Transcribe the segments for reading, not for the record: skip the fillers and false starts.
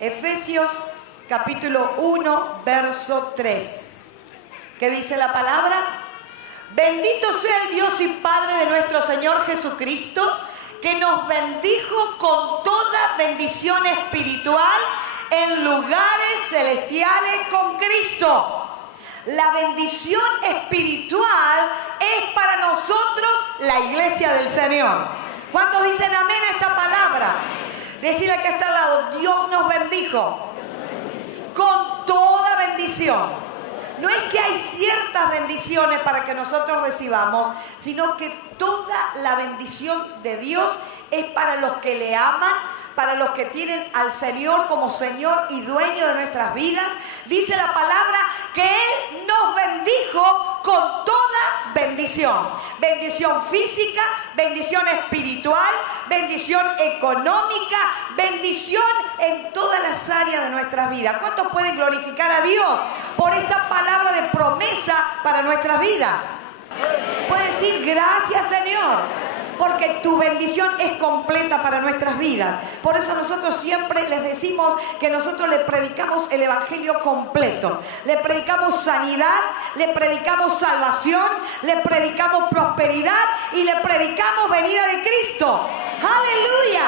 Efesios capítulo 1, verso 3. ¿Qué dice la palabra? Bendito sea el Dios y Padre de nuestro Señor Jesucristo, que nos bendijo con toda bendición espiritual en lugares celestiales con Cristo. La bendición espiritual es para nosotros la iglesia del Señor. ¿Cuántos dicen amén a esta palabra? Decirle que está al lado, Dios nos bendijo con toda bendición. No es que hay ciertas bendiciones para que nosotros recibamos, sino que toda la bendición de Dios es para los que le aman, para los que tienen al Señor como Señor y dueño de nuestras vidas. Dice la palabra que Él nos bendijo con toda bendición. Bendición física, bendición espiritual, bendición económica, bendición en todas las áreas de nuestras vidas. ¿Cuántos pueden glorificar a Dios por esta palabra de promesa para nuestras vidas? Puede decir gracias, Señor, porque tu bendición es completa para nuestras vidas. Por eso nosotros siempre les decimos que nosotros le predicamos el evangelio completo. Le predicamos sanidad, le predicamos salvación, le predicamos prosperidad y le predicamos venida de Cristo. ¡Aleluya!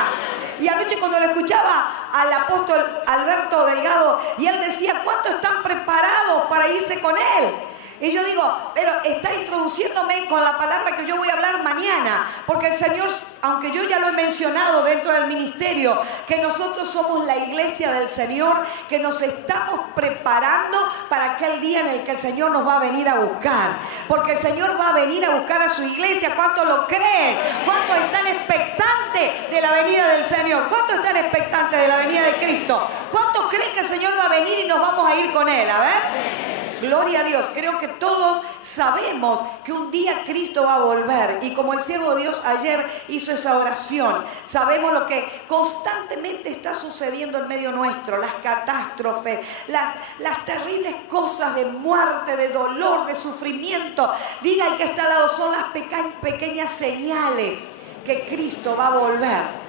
Y anoche cuando le escuchaba al apóstol Alberto Delgado y él decía, ¿cuántos están preparados para irse con él? Y yo digo, pero está introduciéndome con la palabra que yo voy a hablar mañana. Porque el Señor, aunque yo ya lo he mencionado dentro del ministerio, que nosotros somos la iglesia del Señor, que nos estamos preparando para aquel día en el que el Señor nos va a venir a buscar. Porque el Señor va a venir a buscar a su iglesia. ¿Cuántos lo creen? ¿Cuántos están expectantes de la venida del Señor? ¿Cuántos están expectantes de la venida de Cristo? ¿Cuántos creen que el Señor va a venir y nos vamos a ir con Él? A ver. Gloria a Dios. Creo que todos sabemos que un día Cristo va a volver. Y como el siervo de Dios ayer hizo esa oración, sabemos lo que constantemente está sucediendo en medio nuestro. Las catástrofes, las terribles cosas de muerte, de dolor, de sufrimiento. Diga el que está al lado, son las pequeñas señales que Cristo va a volver.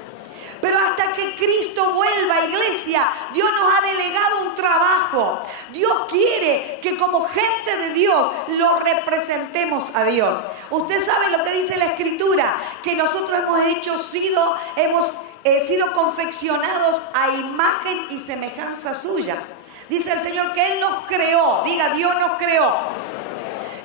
Pero hasta que Cristo vuelva, iglesia, Dios nos ha delegado un trabajo. Dios quiere que como gente de Dios lo representemos a Dios. Usted sabe lo que dice la Escritura, que nosotros hemos sido confeccionados a imagen y semejanza suya. Dice el Señor que Él nos creó. Diga, Dios nos creó.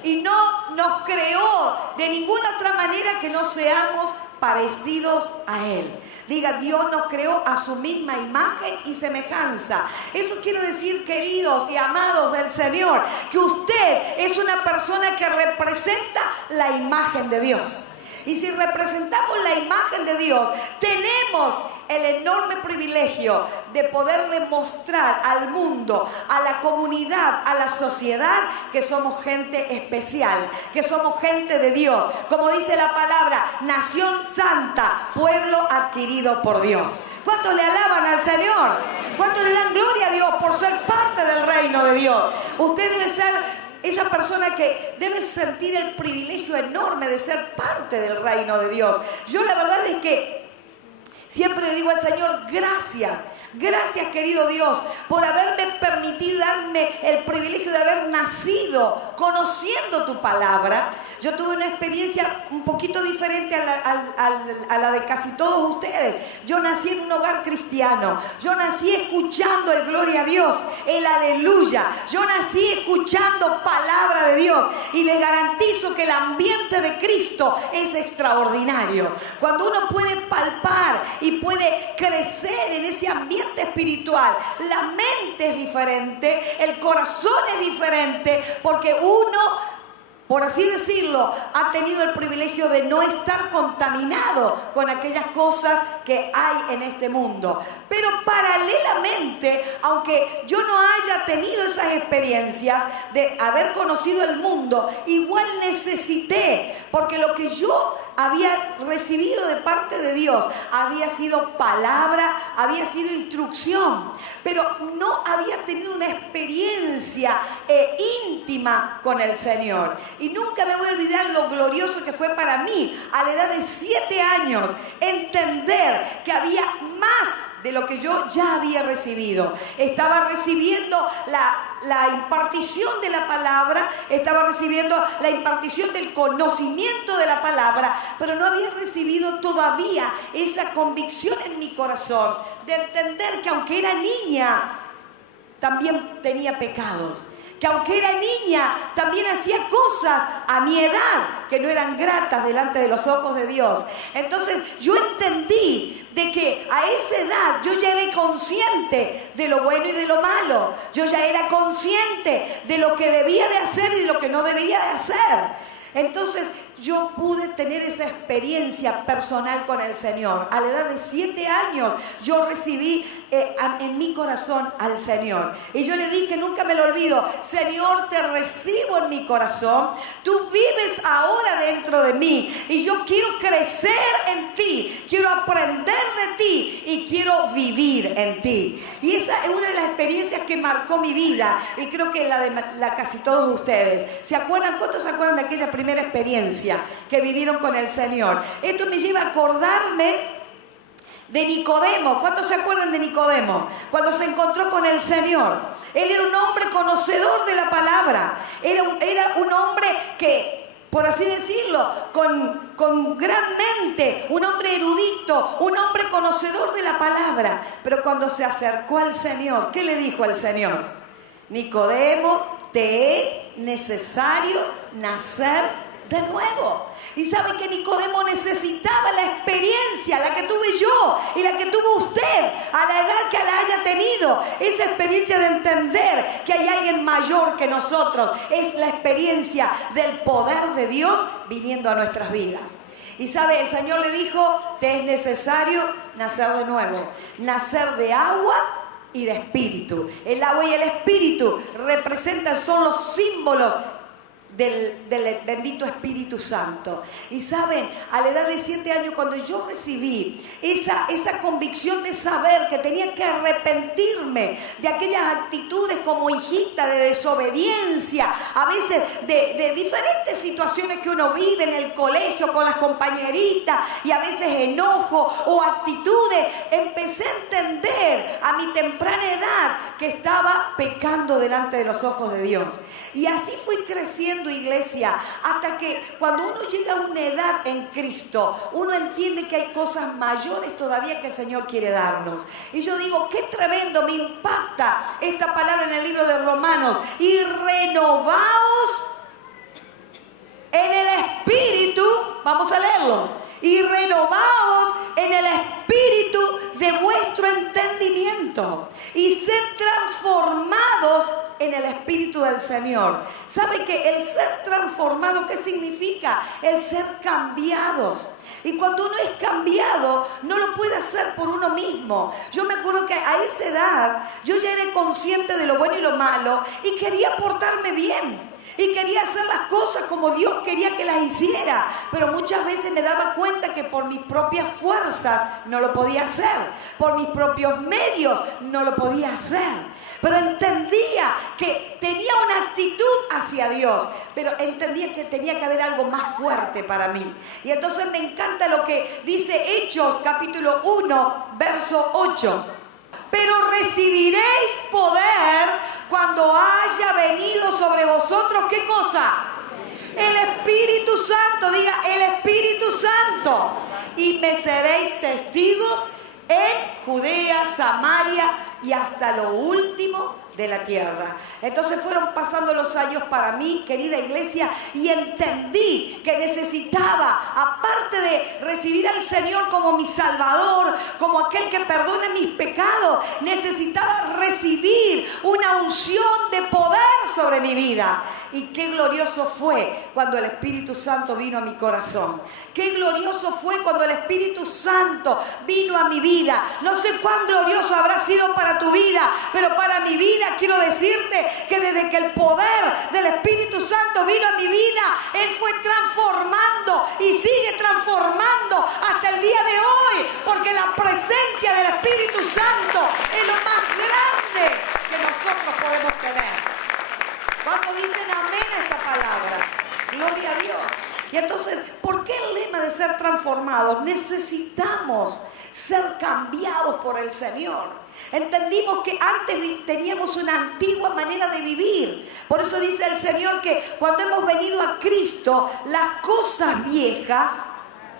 Y no nos creó de ninguna otra manera que no seamos parecidos a Él. Diga, Dios nos creó a su misma imagen y semejanza. Eso quiere decir, queridos y amados del Señor, que usted es una persona que representa la imagen de Dios. Y si representamos la imagen de Dios, tenemos el enorme privilegio de poderle mostrar al mundo, a la comunidad, a la sociedad, que somos gente especial, que somos gente de Dios. Como dice la palabra, nación santa, pueblo adquirido por Dios. ¿Cuántos le alaban al Señor? ¿Cuántos le dan gloria a Dios por ser parte del reino de Dios? Usted debe ser esa persona que debe sentir el privilegio enorme de ser parte del reino de Dios. Yo la verdad es que siempre le digo al Señor, gracias. Gracias, querido Dios, por haberme permitido, darme el privilegio de haber nacido conociendo tu palabra. Yo tuve una experiencia un poquito diferente a la de casi todos ustedes. Yo nací en un hogar cristiano. Yo nací escuchando el gloria a Dios, el aleluya. Yo nací escuchando palabra de Dios. Y les garantizo que el ambiente de Cristo es extraordinario. Cuando uno puede palpar y puede crecer en ese ambiente espiritual, la mente es diferente, el corazón es diferente, porque uno, por así decirlo, ha tenido el privilegio de no estar contaminado con aquellas cosas que hay en este mundo. Pero paralelamente, aunque yo no haya tenido esas experiencias de haber conocido el mundo, igual necesité, porque lo que yo había recibido de parte de Dios había sido palabra, había sido instrucción, pero no había tenido una experiencia íntima con el Señor. Y nunca me voy a olvidar lo glorioso que fue para mí, a la edad de 7 años, entender que había más de lo que yo ya había recibido. Estaba recibiendo la impartición de la palabra, estaba recibiendo la impartición del conocimiento de la palabra, pero no había recibido todavía esa convicción en mi corazón de entender que aunque era niña, también tenía pecados. Que aunque era niña, también hacía cosas a mi edad que no eran gratas delante de los ojos de Dios. Entonces yo entendí de que a esa edad yo ya era consciente de lo bueno y de lo malo. Yo ya era consciente de lo que debía de hacer y de lo que no debía de hacer. Entonces yo pude tener esa experiencia personal con el Señor. A la edad de 7 años yo recibí en mi corazón al Señor. Y yo le dije, nunca me lo olvido, Señor, te recibo en mi corazón. Tú vives ahora dentro de mí. Y yo quiero crecer en ti. Quiero aprender de ti. Y quiero vivir en ti. Y esa es una de las experiencias que marcó mi vida. Y creo que la de casi todos ustedes. ¿Se acuerdan? ¿Cuántos se acuerdan de aquella primera experiencia que vivieron con el Señor? Esto me lleva a acordarme de Nicodemo. ¿Cuántos se acuerdan de Nicodemo? Cuando se encontró con el Señor. Él era un hombre conocedor de la palabra. Era un hombre que, por así decirlo, con gran mente, un hombre erudito, un hombre conocedor de la palabra. Pero cuando se acercó al Señor, ¿qué le dijo al Señor? Nicodemo, te es necesario nacer de nuevo. Y saben que Nicodemo necesitaba la experiencia, la que tuve yo y la que tuvo usted a la edad que la haya tenido. Esa experiencia de entender que hay alguien mayor que nosotros. Es la experiencia del poder de Dios viniendo a nuestras vidas. Y sabe, el Señor le dijo, te es necesario nacer de nuevo. Nacer de agua y de espíritu. El agua y el espíritu son los símbolos del bendito Espíritu Santo. Y saben, a la edad de 7 años, cuando yo recibí esa convicción de saber que tenía que arrepentirme de aquellas actitudes como hijita de desobediencia, a veces de diferentes situaciones que uno vive en el colegio con las compañeritas, y a veces enojo o actitudes, empecé a entender a mi temprana edad que estaba pecando delante de los ojos de Dios. Y así fui creciendo, iglesia, hasta que cuando uno llega a una edad en Cristo, uno entiende que hay cosas mayores todavía que el Señor quiere darnos. Y yo digo, qué tremendo, me impacta esta palabra en el libro de Romanos. Y renovaos en el Espíritu, vamos a leerlo. Y renovaos en el Espíritu de vuestro entendimiento. Y sed transformados en el Espíritu del Señor. ¿Sabe que el ser transformado, qué significa? El ser cambiados. Y cuando uno es cambiado, no lo puede hacer por uno mismo. Yo me acuerdo que a esa edad, yo ya era consciente de lo bueno y lo malo y quería portarme bien. Y quería hacer las cosas como Dios quería que las hiciera. Pero muchas veces me daba cuenta que por mis propias fuerzas no lo podía hacer. Por mis propios medios no lo podía hacer. Pero entendía que tenía una actitud hacia Dios. Pero entendía que tenía que haber algo más fuerte para mí. Y entonces me encanta lo que dice Hechos capítulo 1, verso 8. Pero recibiréis poder cuando haya venido sobre vosotros, ¿qué cosa? El Espíritu Santo, diga, el Espíritu Santo. Y me seréis testigos en Judea, Samaria y hasta lo último de la tierra. Entonces fueron pasando los años para mí, querida iglesia, y entendí que necesitaba, aparte de recibir al Señor como mi Salvador, como aquel que perdona mis pecados, necesitaba recibir una unción de poder sobre mi vida. Y qué glorioso fue cuando el Espíritu Santo vino a mi corazón. Qué glorioso fue cuando el Espíritu Santo vino a mi vida. No sé cuán glorioso habrá sido para tu vida, pero para mi vida quiero decirte que desde que el poder del Espíritu Santo vino a mi vida, Él fue transformando y sigue transformando hasta el día de hoy, porque la presencia del Espíritu Santo es lo más grande que nosotros podemos tener. ¿Cuántos dicen amén a esta palabra? Gloria a Dios. Y entonces, ¿por qué el lema de ser transformados? Necesitamos ser cambiados por el Señor. Entendimos que antes teníamos una antigua manera de vivir. Por eso dice el Señor que cuando hemos venido a Cristo, las cosas viejas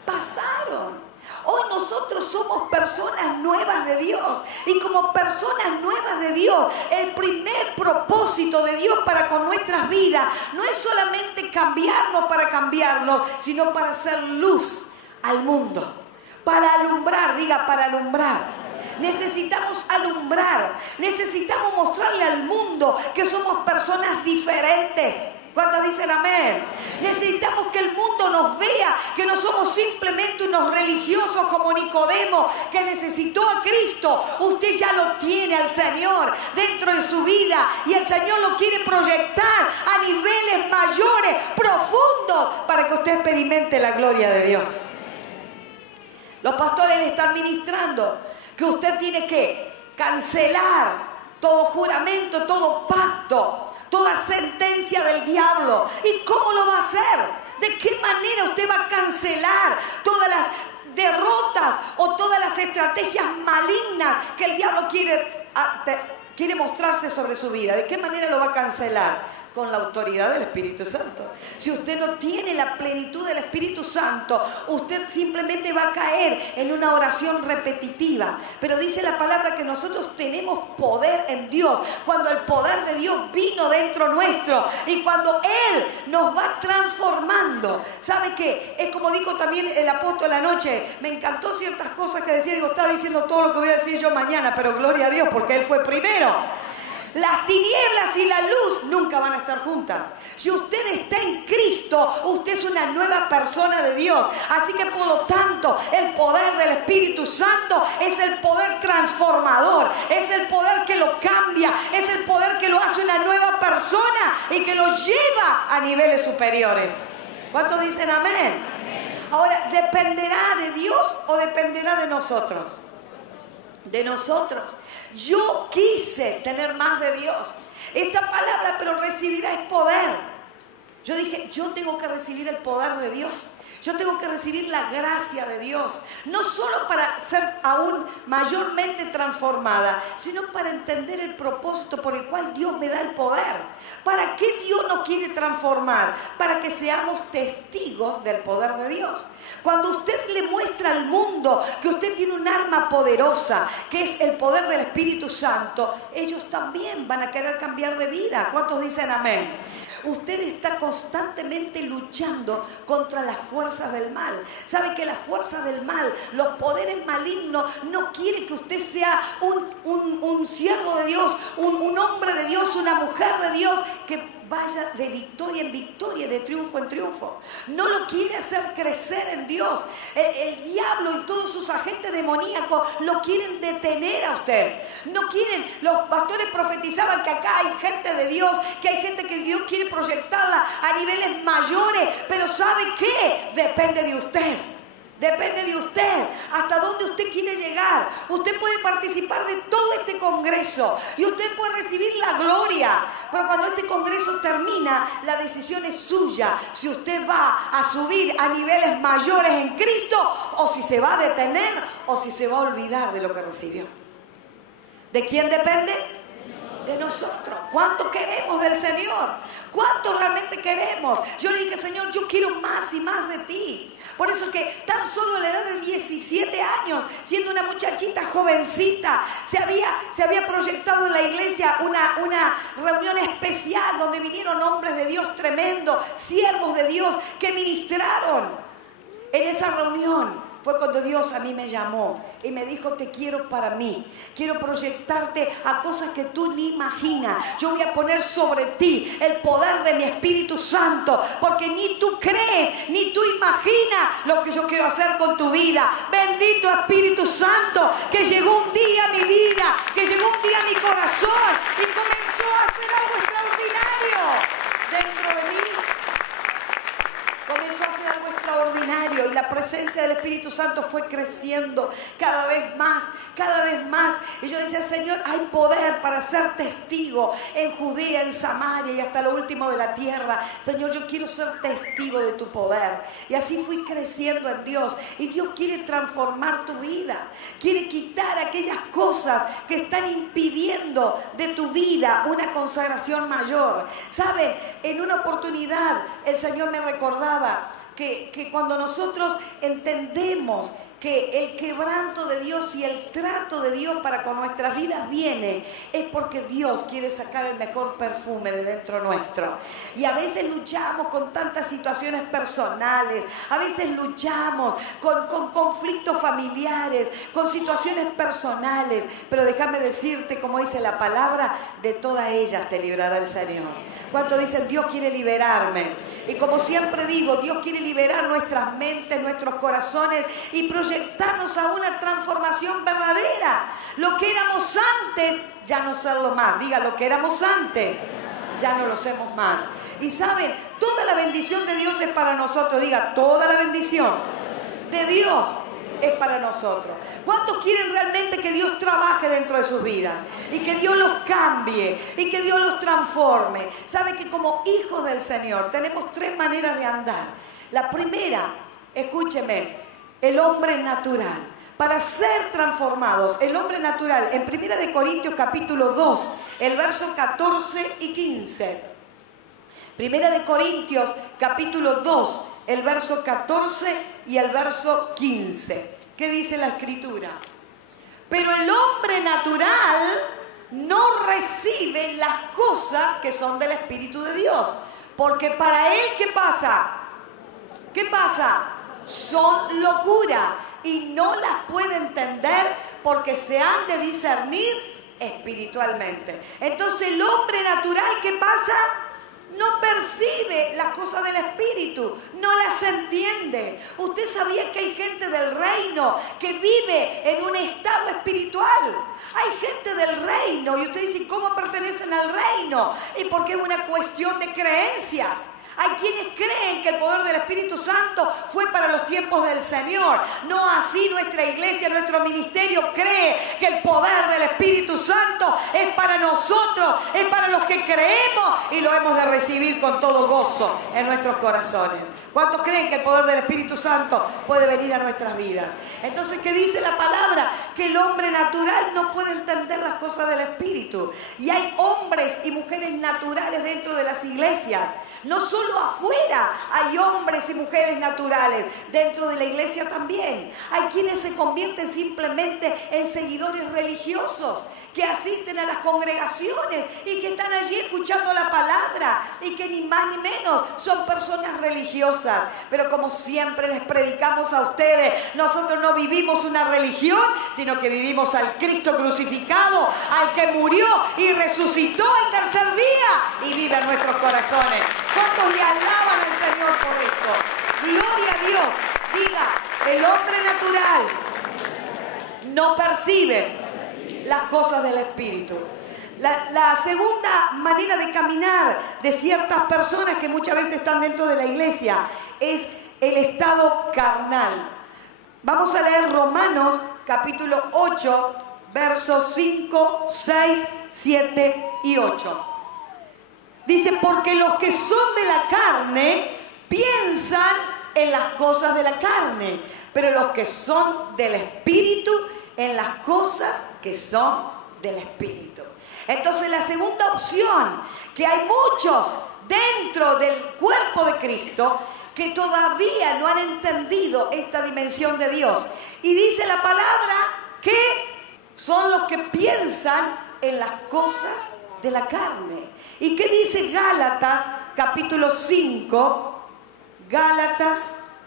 pasaron. Hoy nosotros somos personas nuevas de Dios. Y como personas nuevas de Dios, el primer propósito de Dios para con nuestras vidas no es solamente cambiarnos para cambiarnos, sino para hacer luz al mundo. Para alumbrar, diga, para alumbrar. Necesitamos alumbrar, necesitamos mostrarle al mundo que somos personas diferentes. ¿Cuántos dicen amén? Necesitamos que el mundo nos vea, que no somos simplemente unos religiosos como Nicodemo, que necesitó a Cristo. Usted ya lo tiene al Señor dentro de su vida y el Señor lo quiere proyectar a niveles mayores, profundos, para que usted experimente la gloria de Dios. Los pastores le están ministrando que usted tiene que cancelar todo juramento, todo pacto, toda sentencia del diablo. ¿Y cómo lo va a hacer? ¿De qué manera usted va a cancelar todas las derrotas o todas las estrategias malignas que el diablo quiere mostrarse sobre su vida? ¿De qué manera lo va a cancelar? Con la autoridad del Espíritu Santo. Si usted no tiene la plenitud del Espíritu Santo, usted simplemente va a caer en una oración repetitiva. Pero dice la palabra que nosotros tenemos poder en Dios. Cuando el poder de Dios vino dentro nuestro y cuando Él nos va transformando. ¿Sabe qué? Es como dijo también el apóstol anoche. Me encantó ciertas cosas que decía. Digo, estaba diciendo todo lo que voy a decir yo mañana, pero gloria a Dios porque Él fue primero. Las tinieblas y la luz nunca van a estar juntas. Si usted está en Cristo, usted es una nueva persona de Dios. Así que por lo tanto, el poder del Espíritu Santo es el poder transformador. Es el poder que lo cambia. Es el poder que lo hace una nueva persona y que lo lleva a niveles superiores. ¿Cuántos dicen amén? Ahora, ¿dependerá de Dios o dependerá de nosotros? De nosotros. Yo quise tener más de Dios. Esta palabra, pero recibirá es poder. Yo dije, yo tengo que recibir el poder de Dios. Yo tengo que recibir la gracia de Dios. No solo para ser aún mayormente transformada, sino para entender el propósito por el cual Dios me da el poder. ¿Para qué Dios nos quiere transformar? Para que seamos testigos del poder de Dios. Cuando usted le muestra al mundo que usted tiene un arma poderosa, que es el poder del Espíritu Santo, ellos también van a querer cambiar de vida. ¿Cuántos dicen amén? Usted está constantemente luchando contra las fuerzas del mal. ¿Sabe que las fuerzas del mal, los poderes malignos, no quieren que usted sea un siervo de Dios, un hombre de Dios, una mujer de Dios que vaya de victoria en victoria, de triunfo en triunfo? No lo quiere hacer crecer en Dios. El diablo y todos sus agentes demoníacos lo quieren detener a usted. No quieren. Los pastores profetizaban que acá hay gente de Dios, que hay gente que Dios quiere proyectarla a niveles mayores. Pero ¿sabe qué? Depende de usted. Depende de usted, hasta dónde usted quiere llegar. Usted puede participar de todo este congreso y usted puede recibir la gloria. Pero cuando este congreso termina, la decisión es suya. Si usted va a subir a niveles mayores en Cristo, o si se va a detener, o si se va a olvidar de lo que recibió. ¿De quién depende? De nosotros. ¿Cuánto queremos del Señor? ¿Cuánto realmente queremos? Yo le dije, Señor, yo quiero más y más de ti. Por eso que tan solo a la edad de 17 años, siendo una muchachita jovencita, se había proyectado en la iglesia una reunión especial donde vinieron hombres de Dios tremendos, siervos de Dios que ministraron. En esa reunión fue cuando Dios a mí me llamó y me dijo, te quiero para mí. Quiero proyectarte a cosas que tú ni imaginas. Yo voy a poner sobre ti el poder de mi Espíritu Santo, porque ni tú crees, ni tú imaginas lo que yo quiero hacer con tu vida. Bendito Espíritu Santo, que llegó un día a mi vida, que llegó un día a mi corazón y comenzó a hacer algo extraordinario dentro de mí. Comenzó a hacer algo extraordinario y la presencia del Espíritu Santo fue creciendo cada vez más, cada vez más. Y yo decía, Señor, hay poder para ser testigo en Judea, en Samaria y hasta lo último de la tierra. Señor, yo quiero ser testigo de tu poder. Y así fui creciendo en Dios. Y Dios quiere transformar tu vida. Quiere quitar aquellas cosas que están impidiendo de tu vida una consagración mayor. ¿Sabe? En una oportunidad el Señor me recordaba que cuando nosotros entendemos que el quebranto de Dios y el trato de Dios para con nuestras vidas viene, es porque Dios quiere sacar el mejor perfume de dentro nuestro. Y a veces luchamos con tantas situaciones personales, a veces luchamos con conflictos familiares, con situaciones personales, pero déjame decirte, como dice la palabra, de todas ellas te librará el Señor. ¿Cuántos dicen, Dios quiere liberarme? Y como siempre digo, Dios quiere liberar nuestras mentes, nuestros corazones y proyectarnos a una transformación verdadera. Lo que éramos antes, ya no serlo más. Diga, lo que éramos antes, ya no lo somos más. Y saben, toda la bendición de Dios es para nosotros. Diga, toda la bendición de Dios es para nosotros. ¿Cuántos quieren realmente que Dios trabaje dentro de sus vidas? Y que Dios los cambie y que Dios los transforme. ¿Saben que como hijos del Señor tenemos tres maneras de andar? La primera, escúcheme, el hombre natural. Para ser transformados, el hombre natural, en 1 Corintios capítulo 2, el verso 14 y 15. 1 Corintios capítulo 2, el verso 14 y el verso 15. ¿Qué dice la Escritura? Pero el hombre natural no recibe las cosas que son del Espíritu de Dios. Porque para él, ¿qué pasa? ¿Qué pasa? Son locura y no las puede entender porque se han de discernir espiritualmente. Entonces el hombre natural, ¿qué pasa? No percibe las cosas del Espíritu, no las entiende. ¿Usted sabía que hay gente del reino que vive en un estado espiritual? Hay gente del reino y usted dice, ¿cómo pertenecen al reino? Y porque es una cuestión de creencias. Hay quienes creen que el poder del Espíritu Santo fue para los tiempos del Señor. No así nuestra iglesia, nuestro ministerio cree que el poder del Espíritu Santo es para nosotros, es para los que creemos y lo hemos de recibir con todo gozo en nuestros corazones. ¿Cuántos creen que el poder del Espíritu Santo puede venir a nuestras vidas? Entonces, ¿qué dice la palabra? Que el hombre natural no puede entender las cosas del Espíritu. Y hay hombres y mujeres naturales dentro de las iglesias. No solo afuera hay hombres y mujeres naturales, dentro de la iglesia también. Hay quienes se convierten simplemente en seguidores religiosos, que asisten a las congregaciones y que están allí escuchando la palabra y que ni más ni menos son personas religiosas. Pero como siempre les predicamos a ustedes, nosotros no vivimos una religión, sino que vivimos al Cristo crucificado, al que murió y resucitó el tercer día y vive en nuestros corazones. ¿Cuántos le alaban al Señor por esto? Gloria a Dios. Diga, el hombre natural no percibe las cosas del Espíritu. La segunda manera de caminar de ciertas personas que muchas veces están dentro de la iglesia es el estado carnal. Vamos a leer Romanos capítulo 8, versos 5, 6, 7 y 8. Dice, porque los que son de la carne piensan en las cosas de la carne, pero los que son del Espíritu en las cosas que son del Espíritu. Entonces la segunda opción, que hay muchos dentro del cuerpo de Cristo que todavía no han entendido esta dimensión de Dios. Y dice la palabra que son los que piensan en las cosas de la carne. ¿Y qué dice Gálatas capítulo 5? Gálatas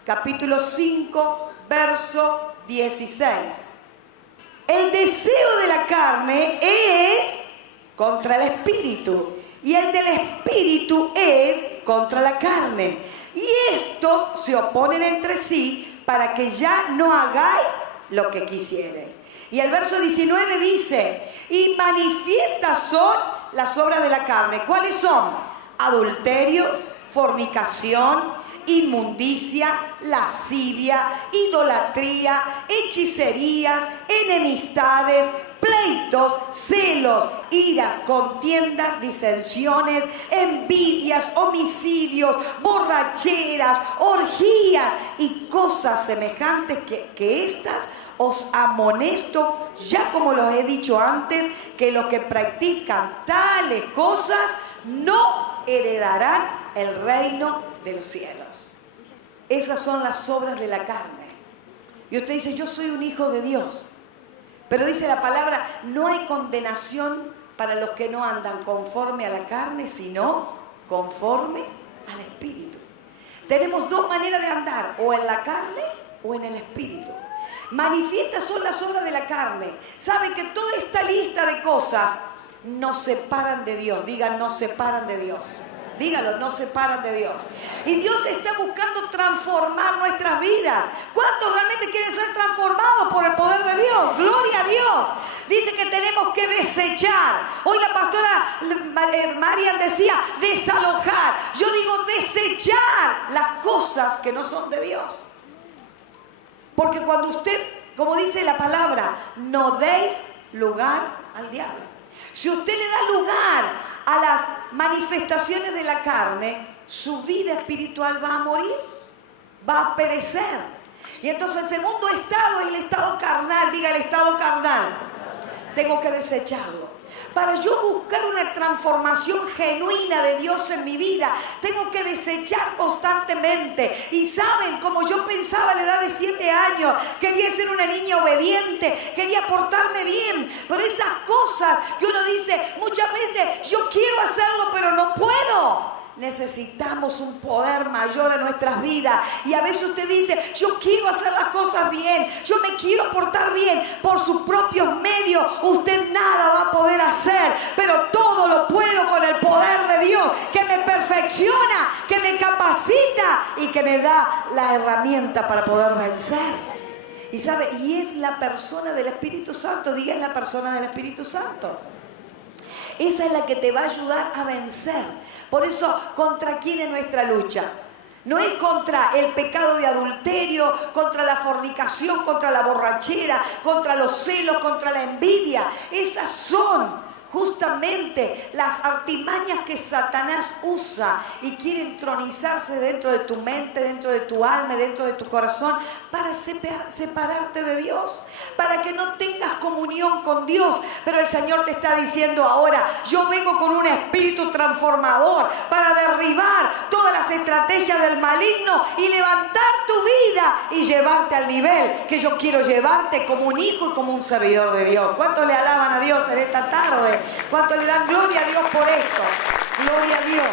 capítulo 5, verso 16. El deseo de la carne es contra el espíritu y el del espíritu es contra la carne. Y estos se oponen entre sí para que ya no hagáis lo que quisierais. Y el verso 19 dice, y manifiestas son las obras de la carne. ¿Cuáles son? Adulterio, fornicación, inmundicia, lascivia, idolatría, hechicerías, enemistades, pleitos, celos, iras, contiendas, disensiones, envidias, homicidios, borracheras, orgías y cosas semejantes que estas os amonesto, ya como los he dicho antes, que los que practican tales cosas no heredarán el reino de los cielos. Esas son las obras de la carne. Y usted dice, yo soy un hijo de Dios. Pero dice la palabra, no hay condenación para los que no andan conforme a la carne, sino conforme al Espíritu. Tenemos dos maneras de andar, o en la carne o en el Espíritu. Manifiestas son las obras de la carne. Saben que toda esta lista de cosas nos separan de Dios. Digan, nos separan de Dios. Dígalo, nos separan de Dios. Y Dios está buscando transformar nuestras vidas. ¿Cuántos realmente quieren ser transformados por el poder de Dios? ¡Gloria a Dios! Dice que tenemos que desechar. Hoy la pastora Marian decía desalojar. Yo digo desechar las cosas que no son de Dios. Porque cuando usted, como dice la palabra, no deis lugar al diablo. Si usted le da lugar a las manifestaciones de la carne, su vida espiritual va a morir, va a perecer. Y entonces el segundo estado es el estado carnal. Diga, el estado carnal. Tengo que desecharlo. Para yo buscar una transformación genuina de Dios en mi vida, tengo que desechar constantemente. Y saben, como yo pensaba a la edad de 7 años, quería ser una niña obediente, quería portarme bien, pero esas cosas que uno dice muchas veces, yo quiero hacerlo pero no puedo. Necesitamos un poder mayor en nuestras vidas. Y a veces usted dice, yo quiero hacer las cosas bien, yo me quiero portar bien. Por sus propios medios usted nada va a poder hacer, pero todo lo puedo con el poder de Dios, que me perfecciona, que me capacita y que me da la herramienta para poder vencer. Y sabe, y es la persona del Espíritu Santo. Diga, es la persona del Espíritu Santo. Esa es la que te va a ayudar a vencer. Por eso, ¿contra quién es nuestra lucha? No es contra el pecado de adulterio, contra la fornicación, contra la borrachera, contra los celos, contra la envidia. Esas son justamente las artimañas que Satanás usa y quiere entronizarse dentro de tu mente, dentro de tu alma, dentro de tu corazón, para separarte de Dios, para que no tengas comunión con Dios. Pero el Señor te está diciendo ahora, yo vengo con un espíritu transformador para derribar todas las estrategias del maligno y levantar tu vida y llevarte al nivel que yo quiero llevarte como un hijo y como un servidor de Dios. ¿Cuántos le alaban a Dios en esta tarde? ¿Cuántos le dan gloria a Dios por esto? Gloria a Dios.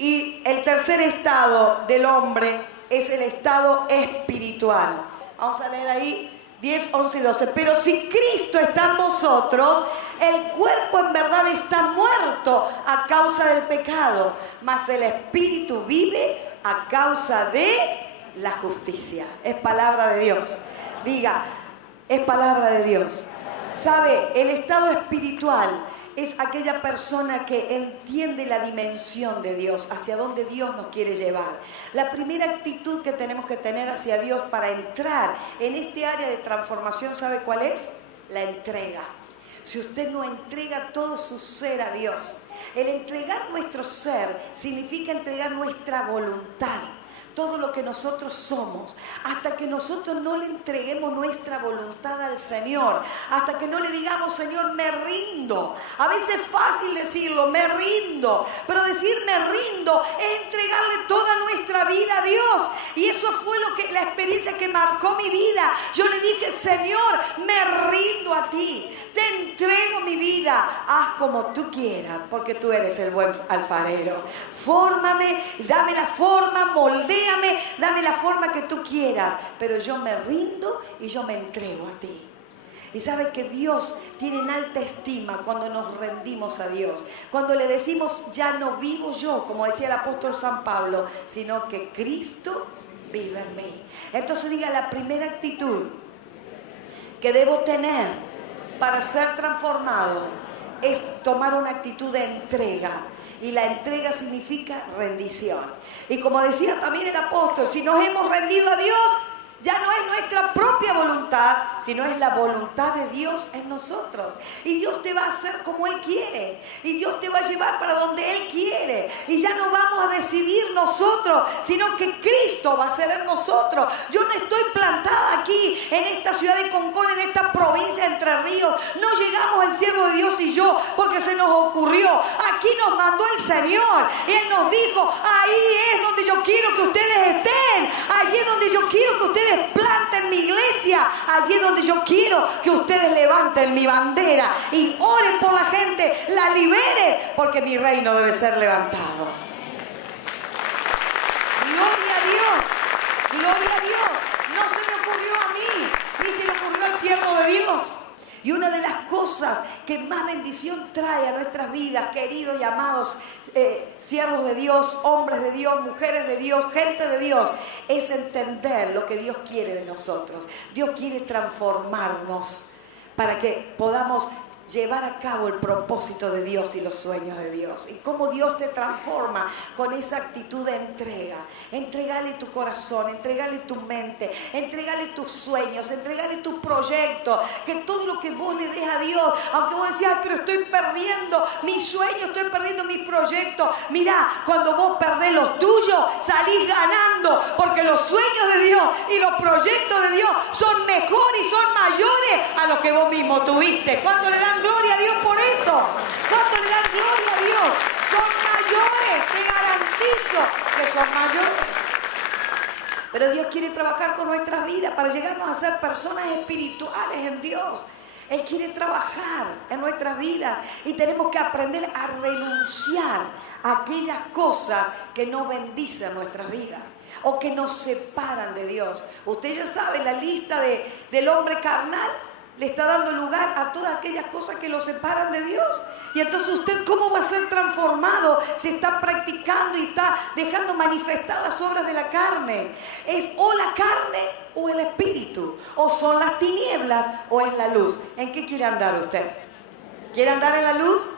Y el tercer estado del hombre es el estado espiritual. Vamos a leer ahí 10, 11 y 12. Pero si Cristo está en vosotros, el cuerpo en verdad está muerto a causa del pecado, mas el espíritu vive a causa de la justicia. Es palabra de Dios. Diga, es palabra de Dios. ¿Sabe? El estado espiritual es aquella persona que entiende la dimensión de Dios, hacia dónde Dios nos quiere llevar. La primera actitud que tenemos que tener hacia Dios para entrar en este área de transformación, ¿sabe cuál es? La entrega. Si usted no entrega todo su ser a Dios, el entregar nuestro ser significa entregar nuestra voluntad. Todo lo que nosotros somos, hasta que nosotros no le entreguemos nuestra voluntad al Señor, hasta que no le digamos, Señor, me rindo. A veces es fácil decirlo, me rindo, pero decir me rindo es entregarle toda nuestra vida a Dios. Y eso fue la experiencia que marcó mi vida. Yo le dije, Señor, me rindo a ti. Te entrego mi vida, haz como tú quieras, porque tú eres el buen alfarero. Fórmame, dame la forma, moldéame, dame la forma que tú quieras, pero yo me rindo y yo me entrego a ti. Y sabes que Dios tiene en alta estima cuando nos rendimos a Dios, cuando le decimos, ya no vivo yo, como decía el apóstol San Pablo, sino que Cristo vive en mí. Entonces diga, la primera actitud que debo tener para ser transformado es tomar una actitud de entrega. Y la entrega significa rendición. Y como decía también el apóstol, si nos hemos rendido a Dios, Ya no es nuestra propia voluntad, sino es la voluntad de Dios en nosotros. Y Dios te va a hacer como Él quiere. Y Dios te va a llevar para donde Él quiere. Y ya no vamos a decidir nosotros, sino que Cristo va a ser en nosotros. Yo no estoy plantada aquí en esta ciudad de Concord, en esta provincia de Entre Ríos. No llegamos el siervo de Dios y yo porque se nos ocurrió. Aquí nos mandó el Señor. Y Él nos dijo, ahí es donde yo quiero que ustedes estén. Allí es donde yo quiero que ustedes planten mi iglesia. Allí es donde yo quiero que ustedes levanten mi bandera y oren por la gente, la libere, porque mi reino debe ser levantado. Gloria a Dios, gloria a Dios. No se me ocurrió a mí, ni se le ocurrió al siervo de Dios. Y una de las cosas que más bendición trae a nuestras vidas, queridos y amados siervos de Dios, hombres de Dios, mujeres de Dios, gente de Dios, es entender lo que Dios quiere de nosotros. Dios quiere transformarnos para que podamos llevar a cabo el propósito de Dios y los sueños de Dios. Y cómo Dios te transforma con esa actitud de entrega. Entregale tu corazón, entregale tu mente, entregale tus sueños, entregale tu proyecto. Que todo lo que vos le des a Dios, aunque vos decías, pero estoy perdiendo mis sueños, estoy perdiendo mis proyectos. Mirá, cuando vos perdés los tuyos, salís ganando, porque los sueños de Dios y los proyectos de Dios son mejores y son mayores a los que vos mismo tuviste. ¿Cuánto le dan gloria a Dios por eso? ¿Cuánto le dan gloria a Dios? Son mayores, te garantizo que son mayores. Pero Dios quiere trabajar con nuestras vidas para llegarnos a ser personas espirituales en Dios. Él quiere trabajar en nuestras vidas y tenemos que aprender a renunciar a aquellas cosas que no bendicen nuestras vidas o que nos separan de Dios. Usted ya sabe, la lista del hombre carnal le está dando lugar a todas aquellas cosas que lo separan de Dios. Y entonces usted, ¿cómo va a ser transformado si está practicando y está dejando manifestar las obras de la carne? ¿Es o la carne o el espíritu? ¿O son las tinieblas o es la luz? ¿En qué quiere andar usted? ¿Quiere andar en la luz?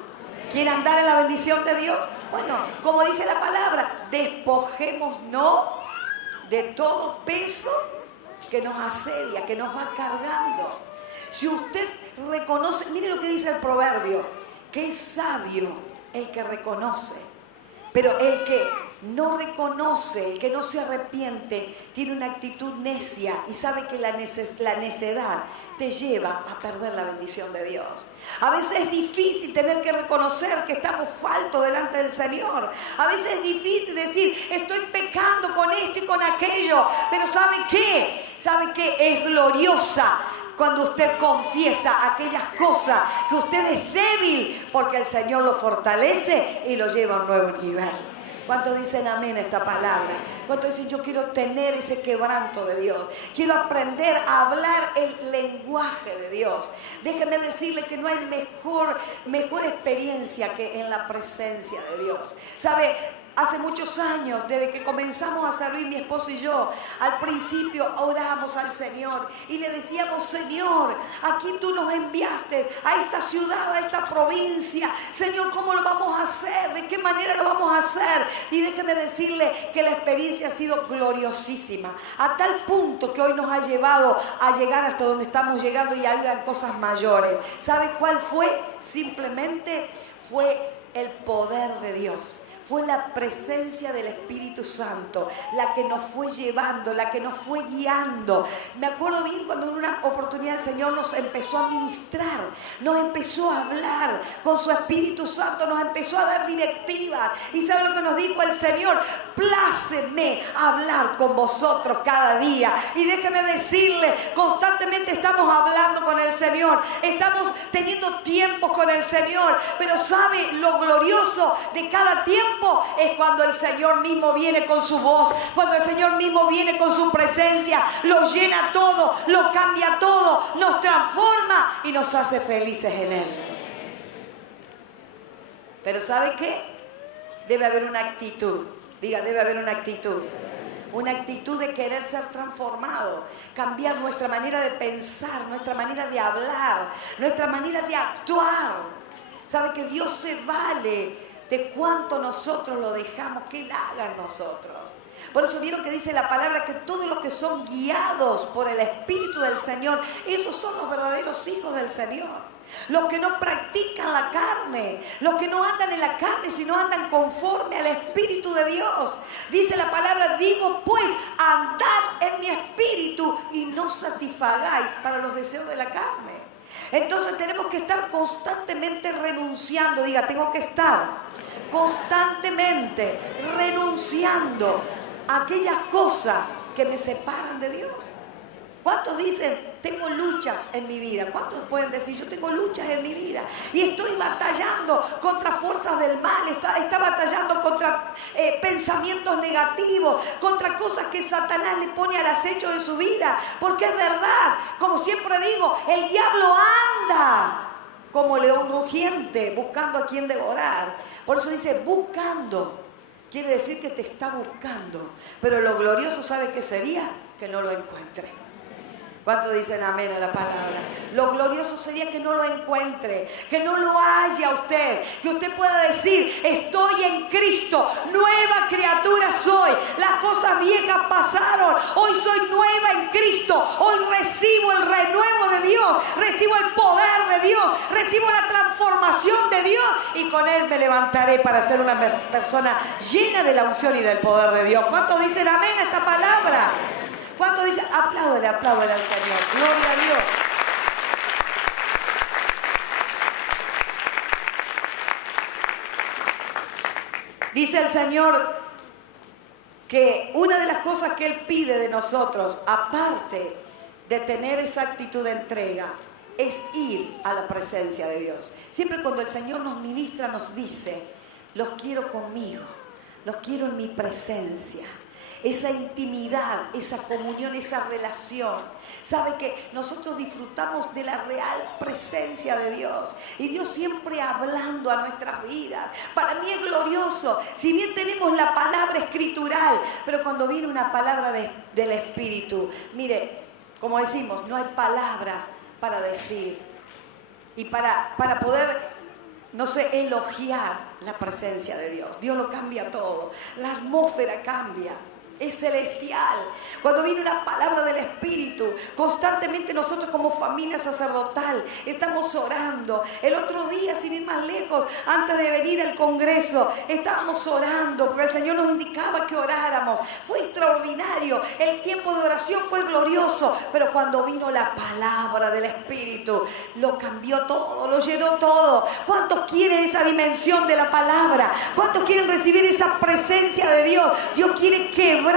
¿Quiere andar en la bendición de Dios? Bueno, como dice la palabra, despojémonos de todo peso que nos asedia, que nos va cargando. Si usted reconoce, mire lo que dice el proverbio, que es sabio el que reconoce, pero el que no reconoce, el que no se arrepiente, tiene una actitud necia y sabe que la necedad te lleva a perder la bendición de Dios. A veces es difícil tener que reconocer que estamos faltos delante del Señor. A veces es difícil decir, estoy pecando con esto y con aquello, pero ¿sabe qué? ¿Sabe qué? Es gloriosa cuando usted confiesa aquellas cosas que usted es débil, porque el Señor lo fortalece y lo lleva a un nuevo nivel. ¿Cuántos dicen amén a esta palabra? ¿Cuántos dicen yo quiero tener ese quebranto de Dios? Quiero aprender a hablar el lenguaje de Dios. Déjenme decirle que no hay mejor experiencia que en la presencia de Dios. ¿Sabe? Hace muchos años, desde que comenzamos a servir mi esposo y yo, al principio oramos al Señor y le decíamos, Señor, aquí tú nos enviaste a esta ciudad, a esta provincia. Señor, ¿cómo lo vamos a hacer? ¿De qué manera lo vamos a hacer? Y déjeme decirle que la experiencia ha sido gloriosísima, a tal punto que hoy nos ha llevado a llegar hasta donde estamos llegando y hagan cosas mayores. ¿Sabe cuál fue? Simplemente fue el poder de Dios. Fue la presencia del Espíritu Santo la que nos fue llevando, la que nos fue guiando. Me acuerdo bien cuando en una oportunidad el Señor nos empezó a ministrar, nos empezó a hablar con su Espíritu Santo, nos empezó a dar directivas. ¿Y sabe lo que nos dijo el Señor? Pláceme hablar con vosotros cada día. Y déjeme decirle, constantemente estamos hablando con el Señor, estamos teniendo tiempos con el Señor, pero ¿sabe lo glorioso de cada tiempo? Es cuando el Señor mismo viene con su voz, cuando el Señor mismo viene con su presencia, lo llena todo, lo cambia todo, nos transforma y nos hace felices en Él. Pero ¿sabe qué? Debe haber una actitud, diga, debe haber una actitud. Una actitud de querer ser transformado, cambiar nuestra manera de pensar, nuestra manera de hablar, nuestra manera de actuar. ¿Sabe que Dios se vale de cuánto nosotros lo dejamos que Él haga en nosotros? Por eso vieron que dice la palabra que todos los que son guiados por el Espíritu del Señor, esos son los verdaderos hijos del Señor. Los que no practican la carne, los que no andan en la carne, sino andan conforme al Espíritu de Dios. Dice la palabra, digo pues, andad en mi espíritu y no satisfagáis para los deseos de la carne. Entonces tenemos que estar constantemente renunciando. Diga, tengo que estar constantemente renunciando a aquellas cosas que me separan de Dios. ¿Cuántos dicen, tengo luchas en mi vida? ¿Cuántos pueden decir, yo tengo luchas en mi vida? Y estoy batallando contra fuerzas del mal, está batallando contra pensamientos negativos, contra cosas que Satanás le pone al acecho de su vida. Porque es verdad, como siempre digo, el diablo anda como león rugiente, buscando a quien devorar. Por eso dice, buscando. Quiere decir que te está buscando. Pero lo glorioso, ¿sabe qué sería? Que no lo encuentre. ¿Cuántos dicen amén a la palabra? Lo glorioso sería que no lo encuentre, que no lo haya usted, que usted pueda decir, estoy en Cristo, nueva criatura soy, las cosas viejas pasaron, hoy soy nueva en Cristo, hoy recibo el renuevo de Dios, recibo el poder de Dios, recibo la transformación de Dios y con Él me levantaré para ser una persona llena de la unción y del poder de Dios. ¿Cuántos dicen amén a esta palabra? ¿Cuánto dice? Apláudele al Señor. Gloria a Dios. Dice el Señor que una de las cosas que Él pide de nosotros, aparte de tener esa actitud de entrega, es ir a la presencia de Dios. Siempre cuando el Señor nos ministra, nos dice, los quiero conmigo, los quiero en mi presencia. Esa intimidad, esa comunión, esa relación. Sabe que nosotros disfrutamos de la real presencia de Dios. Y Dios siempre hablando a nuestras vidas. Para mí es glorioso. Si bien tenemos la palabra escritural, pero cuando viene una palabra del Espíritu, mire, como decimos, no hay palabras para decir. Y para poder, no sé, elogiar la presencia de Dios. Dios lo cambia todo. La atmósfera cambia. Es celestial. Cuando viene una palabra del Espíritu, constantemente nosotros como familia sacerdotal estamos orando. El otro día, sin ir más lejos, antes de venir al Congreso, estábamos orando porque el Señor nos indicaba que oráramos. Fue extraordinario. El tiempo de oración fue glorioso. Pero cuando vino la palabra del Espíritu, lo cambió todo, lo llenó todo. ¿Cuántos quieren esa dimensión de la palabra? ¿Cuántos quieren recibir esa presencia de Dios? Dios quiere quebrar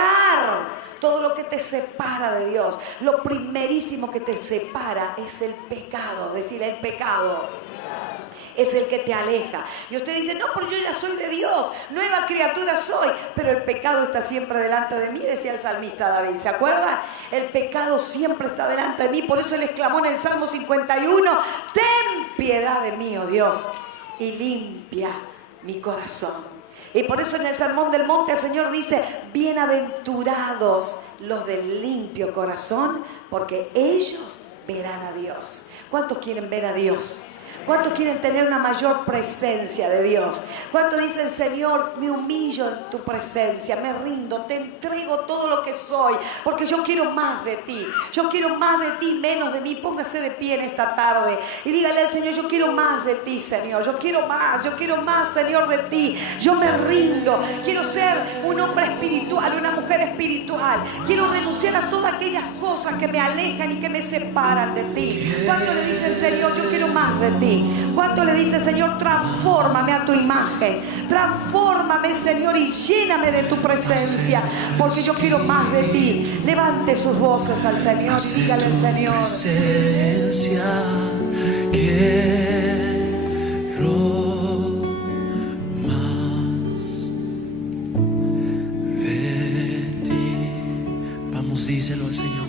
todo lo que te separa de Dios. Lo primerísimo que te separa es el pecado. Decir, el pecado es el que te aleja. Y usted dice, no, pero yo ya soy de Dios, nueva criatura soy. Pero el pecado está siempre delante de mí, decía el salmista David. ¿Se acuerda? El pecado siempre está delante de mí. Por eso él exclamó en el Salmo 51, ten piedad de mí, oh Dios, y limpia mi corazón. Y por eso en el Sermón del Monte el Señor dice, bienaventurados los del limpio corazón, porque ellos verán a Dios. ¿Cuántos quieren ver a Dios? ¿Cuántos quieren tener una mayor presencia de Dios? ¿Cuántos dicen, Señor, me humillo en tu presencia, me rindo, te entrego todo lo que soy, porque yo quiero más de ti, yo quiero más de ti, menos de mí? Póngase de pie en esta tarde y dígale al Señor, yo quiero más de ti, Señor, yo quiero más, Señor, de ti. Yo me rindo, quiero ser un hombre espiritual, una mujer espiritual. Quiero renunciar a todas aquellas cosas que me alejan y que me separan de ti. ¿Cuántos le dicen, Señor, yo quiero más de ti? ¿Cuánto le dice, Señor, transfórmame a tu imagen? Transfórmame, Señor, y lléname de tu presencia, porque yo quiero más de ti. Levante sus voces al Señor y dígale al Señor, presencia quiero más de ti. Vamos, díselo al Señor.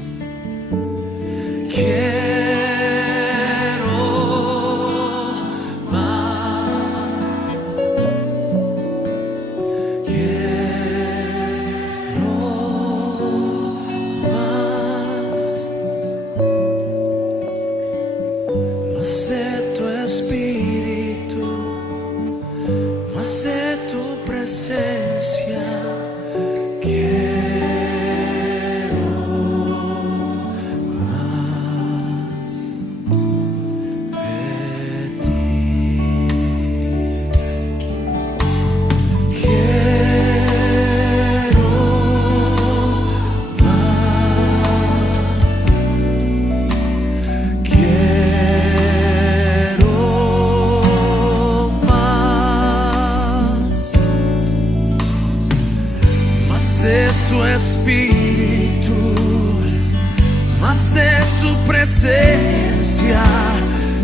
presencia.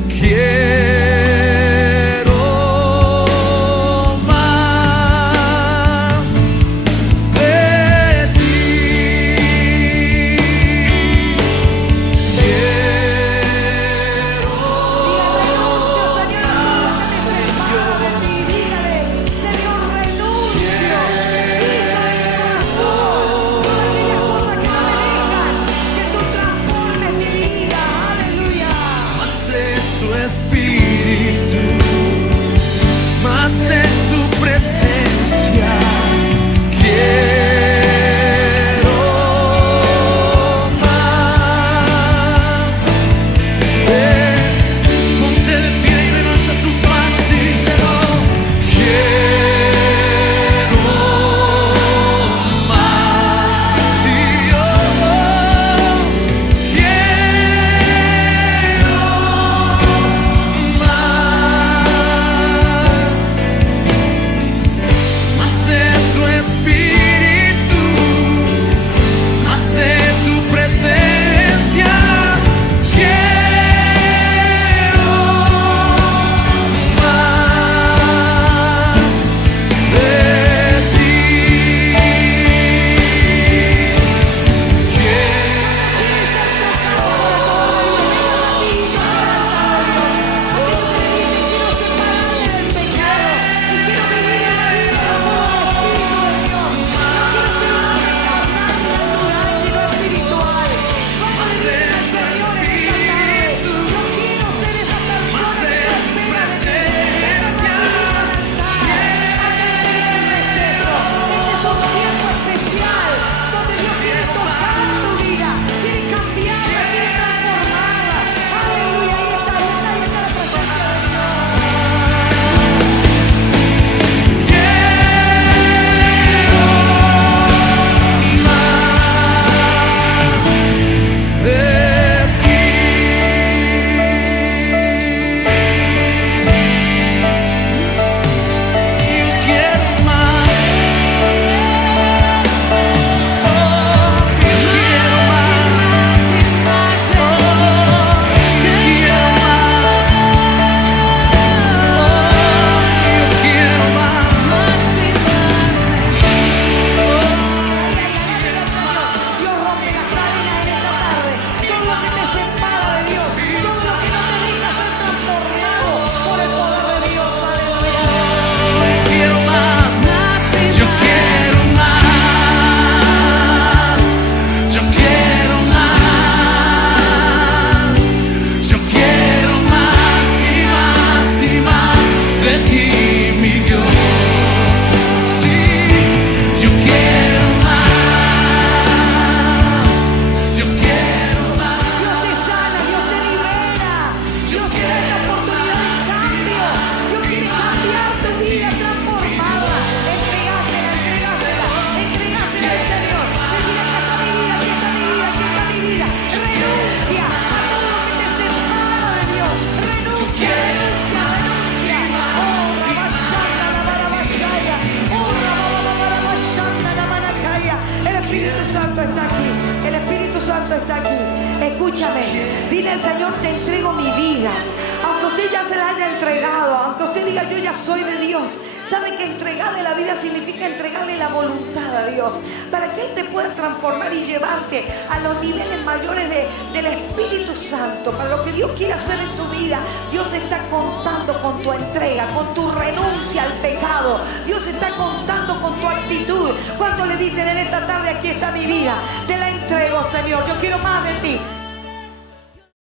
Quiero más de ti. Quiero Señor, renuncio a todo lo que me separa de ti. Dígale, Señor, renuncio. Quita de mi corazón todas aquellas cosas que no me dejan que tú transformes mi vida. Aleluya. más de tu espíritu, más de tu presencia. Quiero más de ti. Ponte de pie y levanta tus manos y díselo. Quiero más. Sí, Dios, quiero más de tu espíritu, más de tu presencia. Quiero más de ti. Dios rompe las cadenas en esta tarde. Todo lo que te separa de Dios, todo lo que no te deja ser transformado por el poder de Dios. Aleluya. Quiero más, yo quiero más, yo quiero más, yo quiero más y más y más de ti, mi Dios. Sí, yo quiero más, yo quiero más. Dios te sana, Dios te libera. Dios te da esta oportunidad de cambio. Dios quiere cambiar tu vida, transformarla. Entregásela, entregásela al Señor. Decirle, aquí está mi vida, aquí está mi vida, aquí está mi vida. Renuncia a todo lo que te separa de Dios. Renuncia, renuncia, renuncia. Oh, Rabashanda, la Barabashaya. Oh, Rababababashanda, la Manacaya. El Espíritu Santo está aquí. El Espíritu Santo está aquí. Escúchame. Dile al Señor, te entrego mi vida. Aunque usted ya se la haya entregado, aunque usted diga yo ya soy de Dios, sabe que entregarle la vida significa entregarle la voluntad a Dios, para que Él te pueda transformar y llevarte a los niveles mayores del Espíritu Santo. Para lo que Dios quiere hacer en tu vida, Dios está contando con tu entrega, con tu renuncia al pecado. Dios está contando con tu actitud. Cuando le dicen en esta tarde, aquí está mi vida, te la entrego, Señor, yo quiero más de ti.